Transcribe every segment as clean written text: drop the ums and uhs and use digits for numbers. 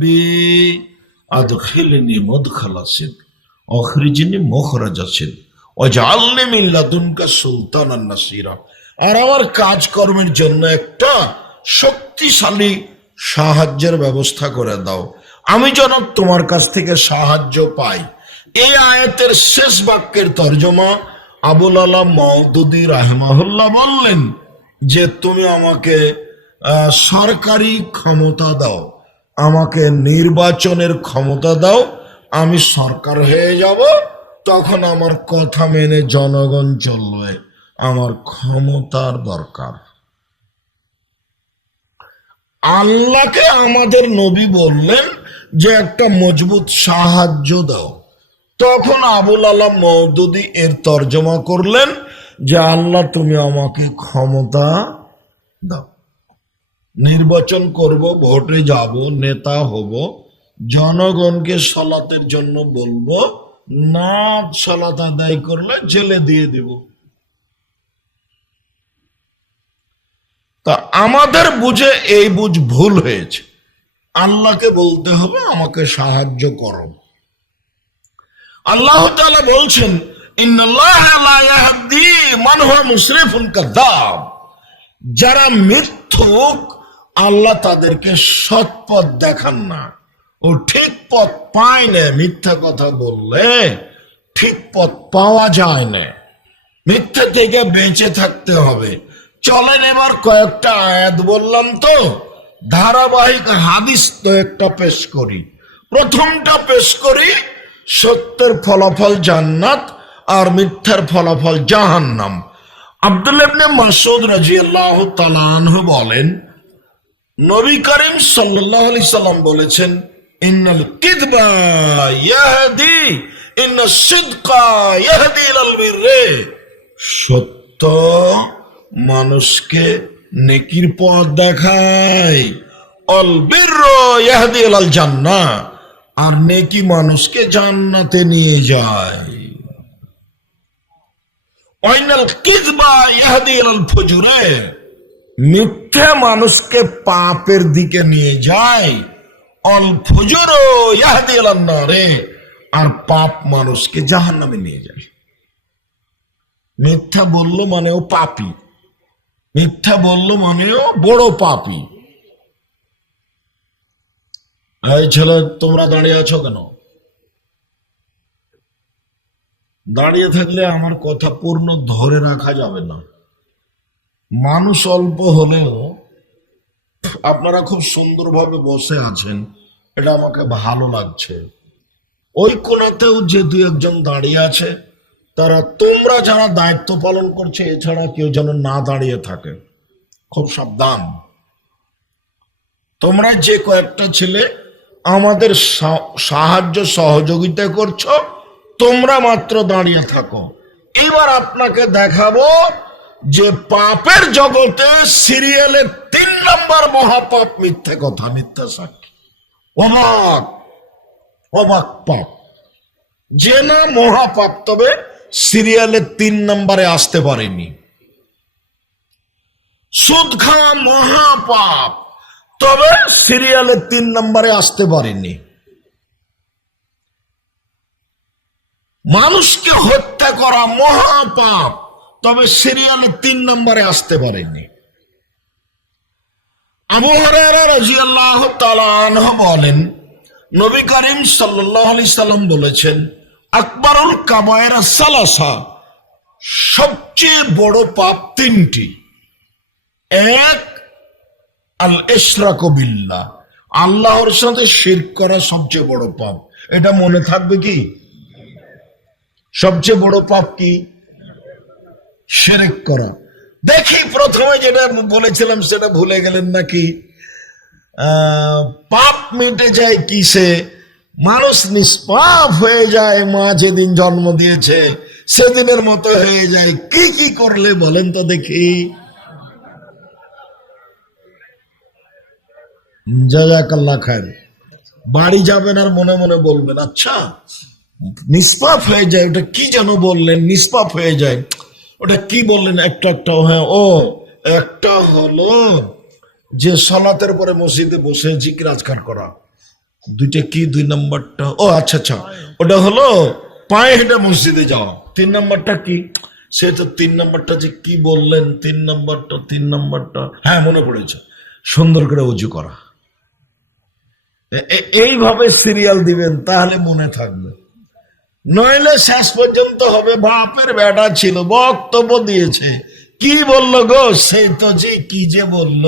রব্বি আদখিলনি মুদখালা সিদক আখরিজনি মুখরাজা সিদক ওয়াজআলনি মিন লাদুনকা সুলতানান নাসিরা। আর আমার কাজকর্মের জন্য একটা শক্তিশালী সাহায্যের ব্যবস্থা করে দাও, আমি যেন তোমার কাছ থেকে সাহায্য পাই। এই আয়াতের শেষ বাক্যের তর্জমা আবুল আলা মওদুদী রাহিমাহুল্লাহ বললেন যে তুমি আমাকে সরকারি ক্ষমতা দাও, আমাকে নির্বাচনের ক্ষমতা দাও, আমি সরকার হয়ে যাব, তখন আমার কথা মেনে জনগণ চলবে, আমার ক্ষমতার দরকার। আল্লাহকে আমাদের নবী বললেন যে একটা মজবুত সাহায্য দাও, তখন আবুল আলা মওদুদী এর তর্জমা করলেন যে আল্লাহ তুমি আমাকে ক্ষমতা দাও, নির্বাচন করব, ভোটে যাব, নেতা হব, জনগণকে সালাতের জন্য বলবো, না সালাত আদায় করলে জেলে দিয়ে দিব। তা আমাদের বুঝে এই বুঝ ভুল হয়েছে, আল্লাহকে বলতে হবে আমাকে সাহায্য করো। আল্লাহ তাআলা বলছেন ইন্নাল্লাহা লা ইয়াহদি মান হুয়া মুসরিফুন কাযাব, যারা মিথ্যুক আল্লাহ তাদেরকে সৎ পথ দেখান না, ও ঠিক পথ পায় না। মিথ্যা কথা বললে ঠিক পথ পাওয়া যায় না, মিথ্যা থেকে বেঁচে থাকতে হবে। চলেন এবার কয়েকটা আয়াত বললাম তো, ধারাবাহিক হাদিস তো একটা পেশ করি। প্রথমটা পেশ করি, সত্যের ফলাফল জান্নাত আর মিথ্যার ফলাফল জাহান্নাম। আব্দুল্লাহ ইবনে মাসউদ রাদিয়াল্লাহু তাআলা আনহু বলেন, নবী করিম সাল্লাল্লাহু আলাইহি সাল্লাম বলেছেন, ইন্নাল কিযবা ইয়াহদি ইন্নাস সিদকা ইয়াহদি ইলাল বিররি, সত্য মানুষকে নেকির পথ দেখায়, আল বিররু ইয়াহদি ইলাল জান্নাহ, আর নেকি মানুষকে জান্নাতে নিয়ে যায়। ওয়াইনাল কিযবা ইয়াহদি ইলাল ফুজুরে, মিথ্যা মানুষকে পাপের দিকে নিয়ে যায়, আল ফুজুরু ইয়াহদি ইলান নারে, আর পাপ মানুষকে জাহান্নামে নিয়ে যায়। মিথ্যা বললো মানেও পাপী, মিথ্যা বললো মানেও বড় পাপী। এই ছেলে তোমরা দাঁড়িয়ে আছো কেন? দাঁড়িয়ে থাকলে আমার কথা পূর্ণ ধরে রাখা যাবে না। মানুষ অল্প হলেও আপনারা খুব সুন্দরভাবে বসে আছেন, এটা আমাকে ভালো লাগছে। ওই কোণাতেও যে দুই একজন দাঁড়িয়ে আছে, তারা তোমরা যারা দায়িত্ব পালন করছে এছাড়া কেউ যেন না দাঁড়িয়ে থাকে, খুব সাবধান। তোমরা যে কয়েকটা ছেলে আমাদের সাহায্য সহযোগিতা করছো, তোমরা মাত্র দাঁড়িয়ে থাকো। এবার আপনাকে দেখাবো যে পাপের জগতে সিরিয়ালের 3 নম্বর মহাপাপ মিথ্যে কথা, মিথ্যা সাক্ষী। অবাক অবাক পাপ, যে না মহাপাপ, তবে সিরিয়ালের 3 নম্বরে আসতে পারেনি। সুদ খাওয়া মহাপাপ, তবে সিরিয়ালের 3 নম্বরে আসতে পারেনি। মানুষকে হত্যা করা মহাপাপ, তবে সিরিয়ালে 3 নম্বরে আসতে পারেনি। আবু হুরায়রা রাদিয়াল্লাহু তাআলা আনহু বলেন, নবী করিম সাল্লাল্লাহু আলাইহি সাল্লাম বলেছেন, আকবারুল কাবায়ের সালাসা, সবচেয়ে বড় পাপ 3টি। এক, আল ইশরাকু বিল্লাহ, আল্লাহর সাথে শিরক করা সবচেয়ে বড় পাপ। এটা মনে থাকবে কি? সবচেয়ে বড় পাপ কি? শিরক করা। দেখি প্রথমে যেটা বলেছিলাম সেটা ভুলে গেলেন নাকি? পাপ মিটে যায় কিসে? মানুষ নিষ্পাপ হয়ে যায়, মা যেদিন জন্ম দিয়েছে সেদিনের মতো হয়ে যায়। কি কি করলে বলেন তো দেখি? জাযাকাল্লাহ খায়ের। বাড়ি যাবেন আর মনে মনে বলবেন, আচ্ছা নিষ্পাপ হয়ে যায়, ওটা কি যেন বললেন? নিষ্পাপ হয়ে যায়, ওটা কি বললেন? একটা হ্যাঁ, ও একটা হলো যে সালাতের পরে মসজিদে বসে জিকির আজকার করা। দুইটা কি? 2 নম্বরটা, ও আচ্ছা আচ্ছা, ওটা হলো পায়ে হেঁটে মসজিদে যাওয়া। 3 নম্বরটা কি? সে তো 3 নম্বরটা যে কি বললেন, 3 নম্বরটা, হ্যাঁ মনে পড়েছে, সুন্দর করে উজু করা। এইভাবে সিরিয়াল দিবেন, তাহলে মনে থাকবে। নইলে শেষ পর্যন্ত হবে বাপের বেটা ছিল, বক্তব্য দিয়েছে, কি বলল গো, সেই তো যে কি যে বলল,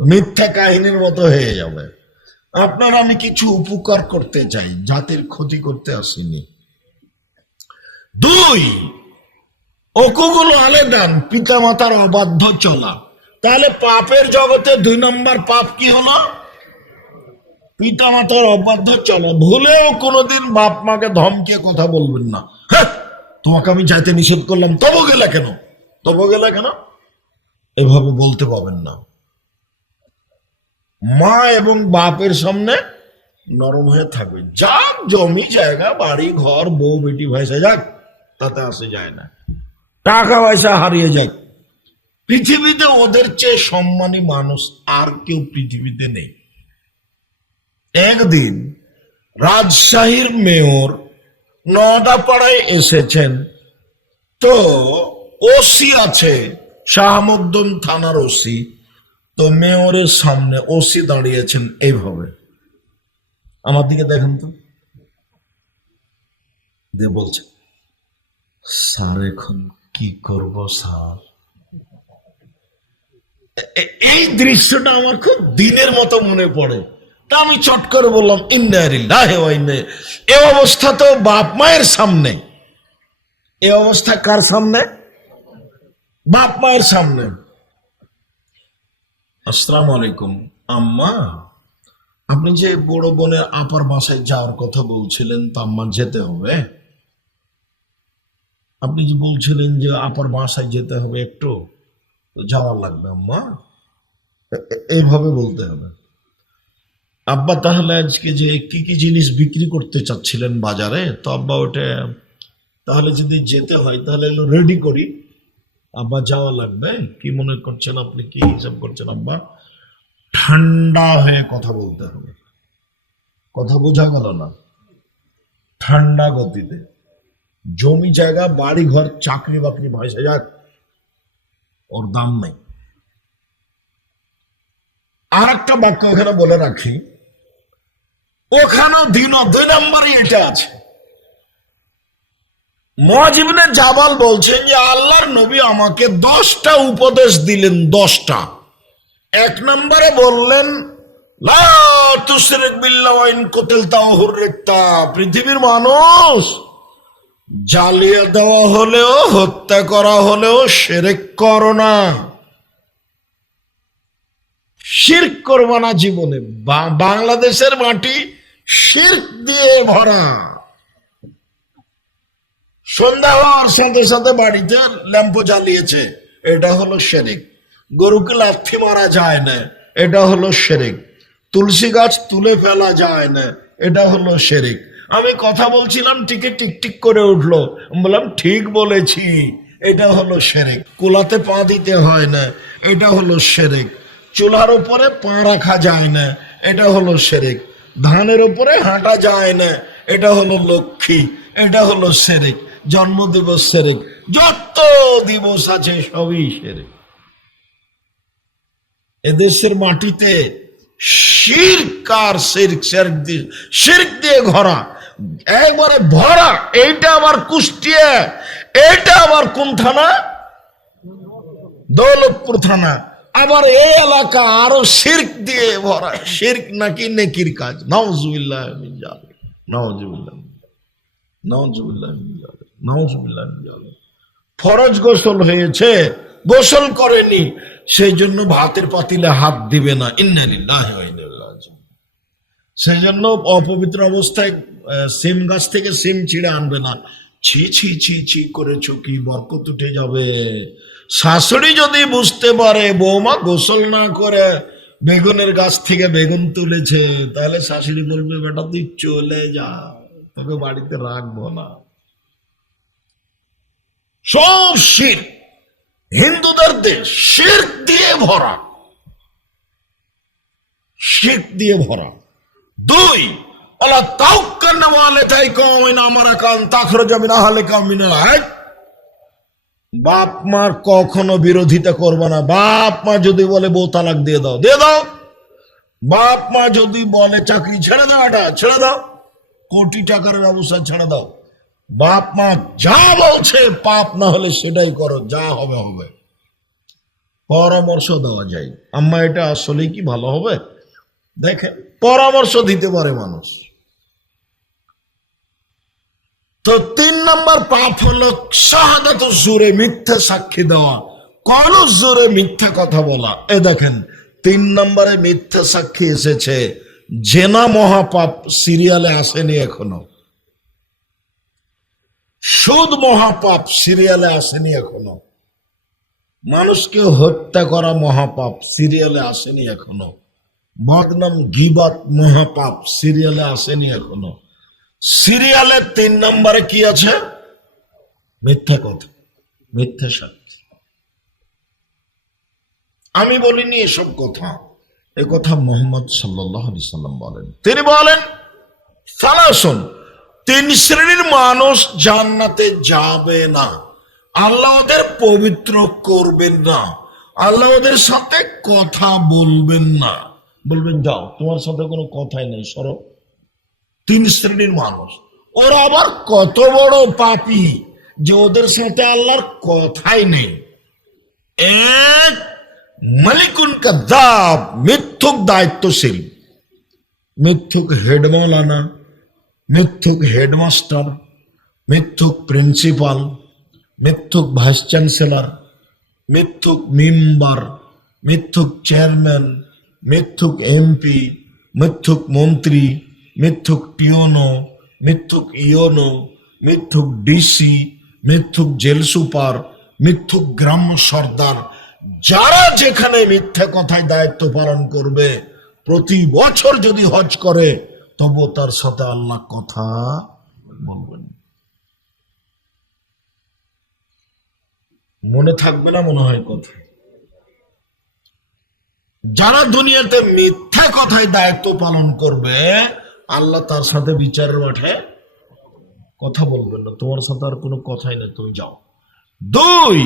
মিথ্যা কাহিনীর মতো হয়ে যাবে। আপনার আমি কিছু উপকার করতে চাই, জাতির ক্ষতি করতে আসিনি। 2, অকুগুলো আলেদান, পিতা মাতার অবাধ্য চলা। তাহলে পাপের জগতে 2 নম্বর পাপ কি হলো? পিতা মাতার অবাধ্য চলা। ভুলেও কোনোদিন বাপ মাকে ধমকে কথা বলবেন না। হ্যাঁ, তোমাকে আমি যাইতে নিষেধ করলাম, তবু গেলা কেন, তবু গেলা কেন, এভাবে বলতে পাবেন না। মা এবং বাপের সামনে নরম হয়ে থাকবে। যাক জমি জায়গা বাড়ি ঘর বউ বেটি ভাইসা যাক, তাতে আসে যায় না, টাকা পয়সা হারিয়ে যাক, পৃথিবীতে ওদের চেয়ে সম্মানী মানুষ আর কেউ পৃথিবীতে নেই। একদিন রাজশাহীর মেয়র নওদাপাড়ায় এসেছেন, তো ওসি আছে, শাহ মখদুম থানার ওসি, তো মেয়রের সামনে ওসি দাঁড়িয়েছেন এইভাবে, আমার দিকে দেখেন তো, দিয়ে বলছে, স্যার এখন কি করব স্যার। এই দৃশ্যটা আমার খুব দিনের মতো মনে পড়ে। তা আমি চট করে বললাম, ইন্না লিল্লাহি ওয়া ইন্না ইলাইহি। এ অবস্থা তো বাপ মায়ের সামনে, এ অবস্থা কার সামনে? বাপ মায়ের সামনে। আসসালামু আলাইকুম আম্মা, আপনি যে বড় বোনের আপার বাসায় যাওয়ার কথা বলছিলেন, তা আম্মা যেতে হবে? আপনি যে বলছিলেন যে আপার বাসায় যেতে হবে, একটু যাওয়া লাগবে আম্মা, এইভাবে বলতে হবে। আব্বা তাহলে আজকে যে কি কি জিনিস বিক্রি করতে চাচ্ছিলেন বাজারে, তো আব্বা ওটা তাহলে যদি যেতে হয় তাহলে রেডি করি, আব্বা যাওয়া লাগবে। কি মনে করছেন আপনি, কি হিসাব করছেন আব্বা? ঠান্ডা হয়ে কথা বলতে হবে, কথা বোঝা গেল না? ঠান্ডা গতিতে। জমি জায়গা বাড়ি ঘর চাকরি বাকরি ভাইসা যাক, ওর দাম নাই। আর একটা বাক্য এখানে বলে রাখি, ওখানেও 2 নম্বরই এটা আছে। মুআয ইবনে জাবাল বলছেন যে আল্লাহর নবী আমাকে 10টা উপদেশ দিলেন, 10টা। 1 নম্বরে বললেন, লা তুশরিক বিল্লাহি ওয়া ইন কুতিলতা ওয়া হুররিতা, পৃথিবীর মানুষ জ্বালিয়ে দেওয়া হলেও হত্যা করা হলেও শিরক করো না, শিরক করবা না জীবনে। বাংলাদেশের মাটি শিরক দিয়ে ভরা। সন্ধ্যা হওয়ার সাথে সাথে বাড়িতে ল্যাম্পো জ্বালিয়েছে, এটা হলো শিরক। গরুকে লাথি মারা যায় না, এটা হলো শিরক। তুলসী গাছ তুলে ফেলা যায় না, এটা হলো শিরক। আমি কথা বলছিলাম, টিকে টিকটিক করে উঠলো, বললাম ঠিক বলেছি, এটা হলো শিরক। কোলাতে পা দিতে হয় না, এটা হলো শিরক। চুলার উপরে পা রাখা যায় না, এটা হলো শিরক। ধানের উপরে হাঁটা যায় না, এটা হলো লক্ষ্মী, এটা হলো শিরক। জন্ম দিবস শিরক, যত দিবস আছে সবই শিরক। এদেশের মাটিতে শিরক আর শিরক, শিরক দিয়ে ঘরা, একবারে ভরা। এইটা আবার কুষ্টিয়া, এইটা আবার কোন থানা? দৌলতপুর থানা। আবার এই এলাকা আরো শিরক দিয়ে ভরা। শিরক নাকি নেকির কাজ? নাউজুবিল্লাহ মিন যালিক, নাউজুবিল্লাহ, নাউজুবিল্লাহ মিন যালিক, নাউজুবিল্লাহ মিন যালিক। ফরজ গোসল হয়েছে, গোসল করেনি, সেই জন্য ভাতের পাতিলে হাত দিবে না। ইন্না লিল্লাহি ওয়া ইন্না ইলাইহি রাজিউন। সেই জন্য অপবিত্র অবস্থায় সিম গাছ থেকে সিম ছিঁড়ে আনবে না। ছি ছি ছি ছি করেছো কি, বরকত উঠে যাবে। শাশুড়ি যদি বুঝতে পারে বৌমা গোসল না করে বেগুনের গাছ থেকে বেগুন তুলেছে, তাহলে শাশুড়ি বলবে, বেটা তুই চলে যা, তোকে বাড়িতে রাখবো না। সব শিরক, হিন্দুদের দেশ শিরক দিয়ে ভরা, শিরক দিয়ে ভরা। দুই, ওয়ালা তাওয়াক্কালনা আলাইকা ইন আমারাকান তাখরুজা মিন আহলিকা মিনাল হায়। বাপ মার কখনো বিরোধিতা করবে না। বাপ মা যদি বলে বউ তালাক দিয়ে দাও, দিয়ে দাও। বাপ মা যদি বলে চাকরি ছেড়ে দাও, এটা ছেড়ে দাও, কোটি টাকার ব্যবস্থা ছেড়ে দাও। বাপ মা যা বলছে পাপ না হলে সেটাই করো, যা হবে হবে। পরামর্শ দেওয়া যায়, আম্মা এটা আসলে কি ভালো হবে, দেখেন পরামর্শ দিতে পারে মানুষ। তো 3 নম্বর পাপ হলো শাহাদাত জোরে মিথ্যা সাক্ষী দেওয়া, কল জোরে মিথ্যা কথা বলা। এ দেখেন 3 নম্বরে মিথ্যা সাক্ষী এসেছে। জেনা মহাপাপ সিরিয়ালে আসেনি এখনো, সুদ মহাপাপ সিরিয়ালে আসেনি এখনো, মানুষকে হত্যা করা মহাপাপ সিরিয়ালে আসেনি এখনো, বদনাম গীবাত মহাপাপ সিরিয়ালে আসেনি এখনো। সিরিয়ালে 3 নম্বরে কি আছে? মিথ্যা কথা, মিথ্যা সাক্ষী। আমি বলিনি এসব কথা, এ কথা মুহাম্মদ সাল্লাল্লাহু আলাইহি সাল্লাম বলেন। তিনি বলেন সালাসুন, 3 শ্রেণীর মানুষ জান্নাতে যাবে না। আল্লাহ ওদের পবিত্র করবেন না, আল্লাহ ওদের সাথে কথা বলবেন না, বলবেন যাও তোমার সাথে কোনো কথাই নেই, সরো। 3 শ্রেণীর মানুষ, ওরা আবার কত বড় পাপী যে ওদের সাথে আল্লাহর কথাই নেই। এক, মালিকুন কাযাব, মিথ্যুক দায়িত্বশীল, মিথ্যুক হেড মাওলানা, মিথ্যুক হেডমাস্টার, মিথ্যুক প্রিন্সিপাল, মিথ্যুক ভাইস চ্যান্সেলর, মিথ্যুক মেম্বার, মিথ্যুক চেয়ারম্যান, মিথ্যুক এমপি, মিথ্যুক মন্ত্রী, মিথ্যুক পিওনো, মিথ্যুক ইওনো, মিথ্যুক ডিসি, মিথ্যুক জেল সুপার, মিথ্যুক গ্রাম্য সর্দার। যারা যেখানে মিথ্যা কথায় দায়িত্ব পালন করবে, প্রতি বছর যদি হজ করে তবু তার সাথে আল্লাহ কথা বলবেন। মনে থাকবে না মনে হয় কথা? যারা দুনিয়াতে মিথ্যা কথায় দায়িত্ব পালন করবে, আল্লাহ তার সাথে বিচারের মাঠে কথা বলবেন না, তোমার সাথে আর কোনো কথাই নেই, তুমি যাও। 2,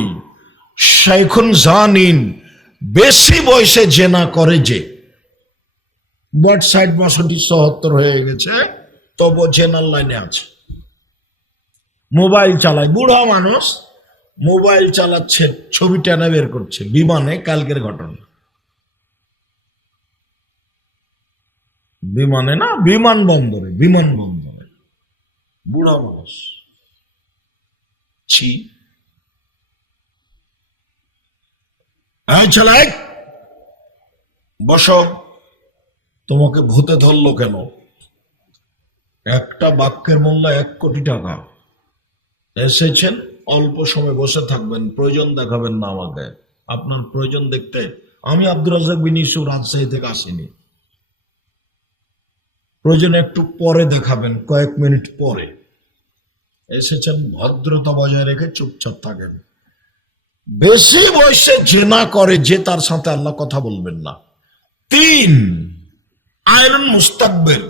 শাইখুন জানিন, বেশি বয়সে জেনা করে যে, 60, 62, 74 হয়ে গেছে তবু জেনার লাইনে আছে। মোবাইল চালায়, বুড়া মানুষ মোবাইল চালাচ্ছে, ছবি টেনে বের করছে, বিমানে, কালকের ঘটনা। বিমানে না, বিমানবন্দরে, বিমানবন্দরে বুড়া মানুষ। ছি, চালাই বসো, তোমাকে ভূতে ধরলো কেন? একটা বাক্যের মূল্য 1 কোটি টাকা। এসেছেন, অল্প সময় বসে থাকবেন, প্রয়োজন দেখাবেন না আমাকে। আপনার প্রয়োজন দেখতে আমি আব্দুর রাজ্জাক বিন ইউসুফ রাজশাহী থেকে আসিনি। প্রয়োজন একটু পরে দেখাবেন, কয়েক মিনিট পরে। এসেছেন, ভদ্রতা বজায় রেখে চুপচাপ থাকেন। বেশি বয়সে জেনা করে যে, তার সাথে আল্লাহ কথা বলবেন না। 3, আয়রন মুস্তাকবির,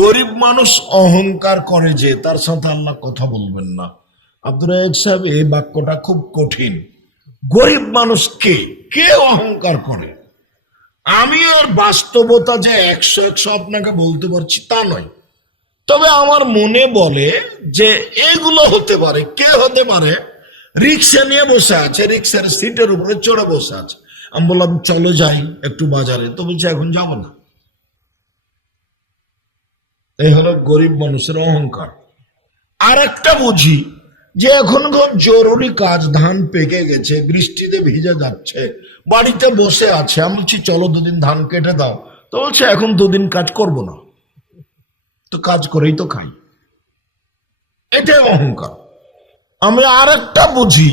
গরিব মানুষ অহংকার করে যে, তার সাথে আল্লাহ কথা বলবেন না। আব্দুর রাজ্জাক সাহেব, এই বাক্যটা খুব কঠিন। গরিব মানুষ কে কে অহংকার করে? আমি আর বাস্তবতা যে 100 আপনাকে বলতে পারছি তা নয়, তবে আমার মনে বলে যে এগুলো হতে পারে। কে হতে পারে? রিক্সা নিয়ে বসে আছে, রিক্সার সিটের উপরে চড়ে বসে আছে। আমি বললাম চলো যাই একটু বাজারে, তো বলছে এখন যাব না। এই হলো গরিব মানুষের অহংকার। আর একটা বুঝি যে এখন খুব জরুরি কাজ, ধান পেকে গেছে, বৃষ্টিতে ভিজে যাচ্ছে, বাড়িতে বসে আছে। আমি বলছি চলো 2 দিন ধান কেটে দাও, তো বলছে এখন 2 দিন কাজ করব না, তো কাজ করেই তো খাই। এটাই অহংকার। আমি আর একটা বুঝি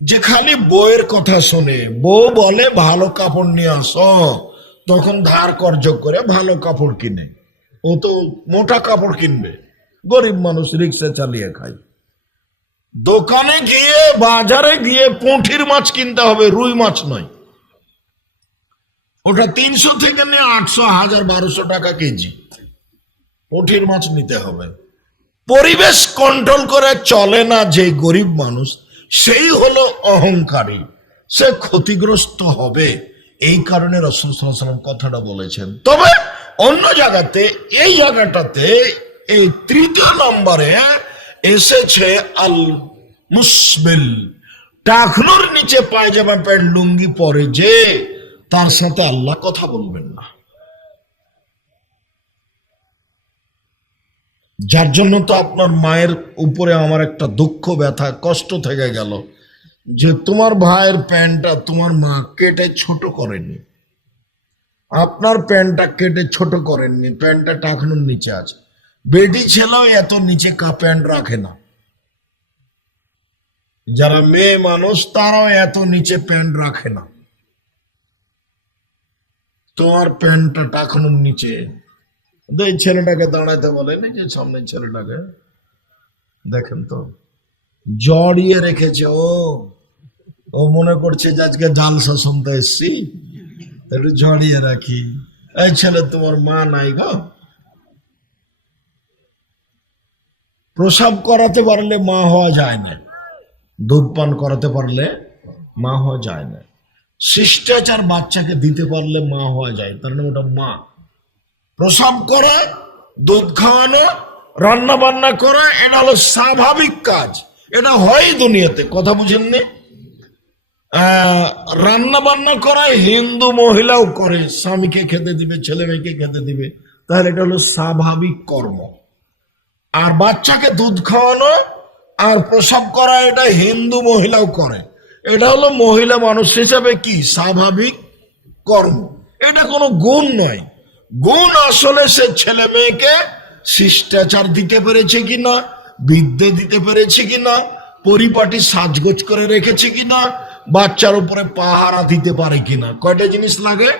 যে খালি বউয়ের কথা শোনে, বউ বলে ভালো কাপড় নিয়ে আসো, তখন ধার কর্জ করে ভালো কাপড় কিনে। ও তো মোটা কাপড় কিনবে, গরিব মানুষ রিক্সা চালিয়ে খায়। দোকানে গিয়ে, বাজারে গিয়ে পুঁটির মাছ কিনতে হবে, রুই মাছ নয়। ওটা 300 থেকে নিয়ে 800, 1000, 1200 টাকা কেজি। পুঁটির মাছ নিতে হবে। পরিবেশ কন্ট্রোল করে চলে না যে গরিব মানুষ, সেই হলো অহংকারী, সে ক্ষতিগ্রস্ত হবে। এই কারণে রাসূল সাল্লাল্লাহু আলাইহি ওয়াসাল্লাম কথাটা বলেছেন। তবে অন্য জায়গাতে, এই জায়গাটাতে এই তৃতীয় নম্বরে এসেছে আল মুসবিল, টাকনুর নিচে পায়জামা প্যান্ট লুঙ্গি পরে যে, তার সাথে আল্লাহ কথা বলবেন না। যার জন্য তো আপনার মায়ের উপরে আমার একটা দুঃখ, ব্যথা, কষ্ট থেকে গেল যে তোমার ভাইয়ের প্যান্টটা তোমার মা কেটে ছোট করেনি, আপনার প্যান্টটা কেটে ছোট করেননি, প্যান্টটা টাকনুর নিচে আছে। বেটি ছেলেও এত নিচে প্যান্ট রাখে না, যারা মেয়ে মানুষ তারাও এত নিচে প্যান্ট রাখে না। তোমার প্যান্টটা টাকনুর নিচে। এই ছেলেটাকে দাঁড়াতে বলেন, যে সামনের ছেলেটাকে দেখেন তো জড়িয়ে রেখেছে। ও মনে করছে যে আজকে জালসা শুনতে এসছি, একটু জড়িয়ে রাখি। এই ছেলে, তোমার মা নাই গো? প্রসাব করাতে পারলে মা হওয়া যায় না, দুধ পান করাতে পারলে মা হওয়া যায় না। শিষ্টাচার বাচ্চাকে দিতে পারলে মা হওয়া যায়, তার মানে ওটা মা। প্রসাব করা, দুধ খাওয়ানো, রান্না বান্না করা, এটা হলো স্বাভাবিক কাজ, এটা হয় দুনিয়াতে। কথা বুঝেননি? রান্না বান্না করা হিন্দু মহিলাও করে, স্বামীকে খেতে দিবে, ছেলে মেয়েকে খেতে দিবে, তাহলে এটা হলো স্বাভাবিক কর্ম। আর বাচ্চাকে দুধ খাওয়ানো আর প্রসব করা, এটা হিন্দু মহিলাও করে, এটা হলো মহিলা মানুষ হিসাবে কি স্বাভাবিক কর্ম। এটা কোনো গুণ নয়। গুণ আসলে সে ছেলে মেয়েকে শিষ্টাচার দিতে পেরেছে কিনা, বিদ্যে দিতে পেরেছে কিনা, পরিপাটি সাজগোজ করে রেখেছে কিনা, বাচ্চার উপরে পাহারা দিতে পারে কিনা। কয়টা জিনিস লাগে?